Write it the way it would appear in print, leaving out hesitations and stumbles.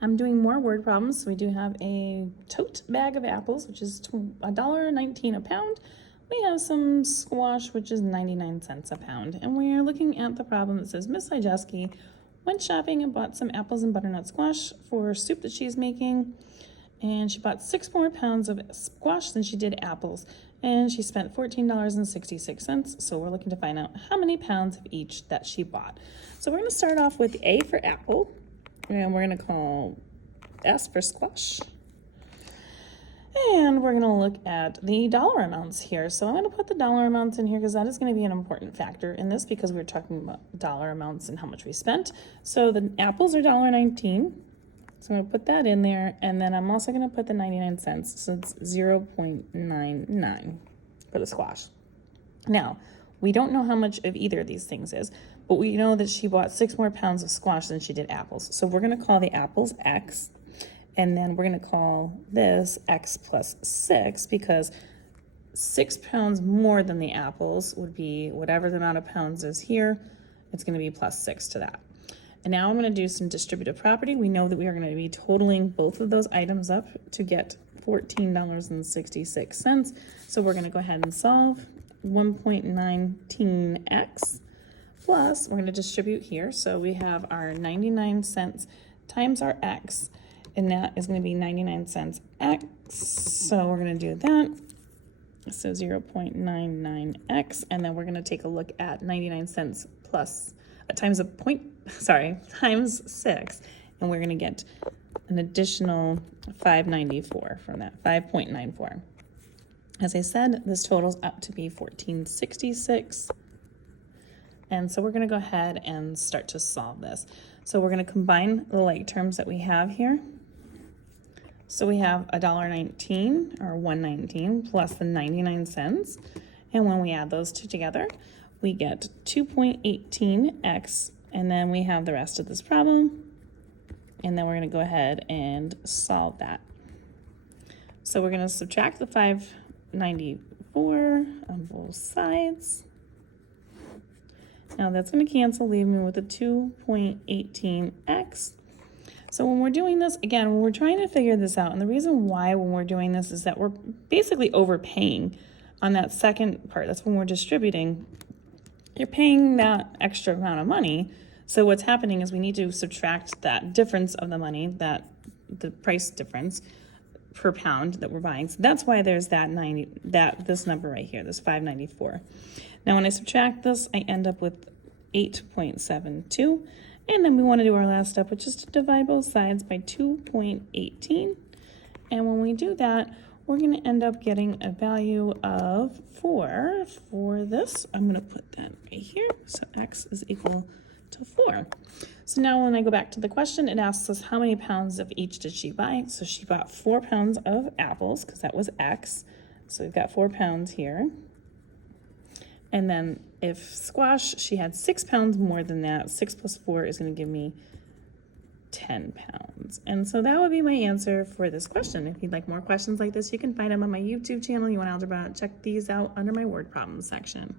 I'm doing more word problems. So we do have a tote bag of apples, which is $1.19 a pound. We have some squash, which is 99 cents a pound. And we're looking at the problem that says, Miss Ijeski went shopping and bought some apples and butternut squash for soup that she's making. And she bought 6 more pounds of squash than she did apples. And she spent $14.66. So we're looking to find out how many pounds of each that she bought. So we're going to start off with A for apple. And we're going to call S for squash. And we're going to look at the dollar amounts here. So I'm going to put the dollar amounts in here because that is going to be an important factor in this because we're talking about dollar amounts and how much we spent. So the apples are $1.19. So I'm going to put that in there. And then I'm also going to put the 99 cents. So it's 0.99 for the squash. Now, we don't know how much of either of these things is, but we know that she bought 6 more pounds of squash than she did apples. So we're going to call the apples X. And then we're going to call this X plus 6 because 6 pounds more than the apples would be whatever the amount of pounds is here. It's going to be plus 6 to that. And now I'm going to do some distributive property. We know that we are going to be totaling both of those items up to get $14.66. So we're going to go ahead and solve 1.19x plus, we're going to distribute here. So we have our 99 cents times our x. And that is going to be 99 cents x. So we're going to do that. So 0.99x. And then we're going to take a look at 99 cents plus times times 6. And we're going to get an additional 594 from that, 5.94. As I said, this totals out to be 1466. And so we're going to go ahead and start to solve this. So we're going to combine the like terms that we have here. So we have $1.19 or 119 plus the 99 cents. And when we add those two together, we get 2.18x. And then we have the rest of this problem. And then we're going to go ahead and solve that. So we're going to subtract the 594 on both sides. Now that's going to cancel, leaving me with a 2.18x. So when we're doing this, again, when we're trying to figure this out, and the reason why when we're doing this is that we're basically overpaying on that second part. That's when we're distributing. You're paying that extra amount of money. So what's happening is we need to subtract that difference of the money, the price difference per pound that we're buying. So that's why there's this number right here, this 594. Now when I subtract this, I end up with 8.72. And then we want to do our last step, which is to divide both sides by 2.18. And when we do that, we're going to end up getting a value of 4 for this. I'm going to put that right here. So x is equal to 4. So now when I go back to the question, it asks us how many pounds of each did she buy? So she bought 4 pounds of apples because that was x. So we've got 4 pounds here. And then if squash, she had 6 pounds more than that. 6 plus 4 is going to give me 10 pounds. And so that would be my answer for this question. If you'd like more questions like this, you can find them on my YouTube channel. You want Algebra? Check these out under my word problems section.